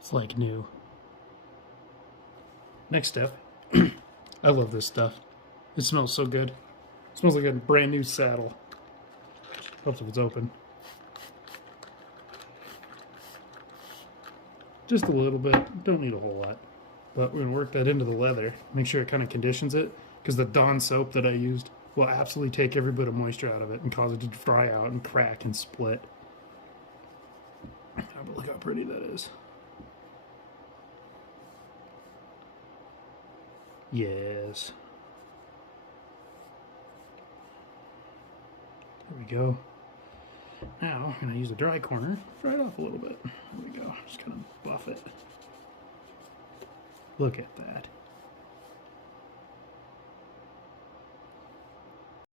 It's like new. Next step. I love this stuff. It smells so good. It smells like a brand new saddle. Helps if it's open. Just a little bit. Don't need a whole lot. But we're going to work that into the leather. Make sure it kind of conditions it. Because the Dawn soap that I used will absolutely take every bit of moisture out of it and cause it to dry out and crack and split. Oh, but look how pretty that is. Yes. There we go. Now I'm going to use the dry corner, dry it off a little bit. There we go. Just kind of buff it. Look at that.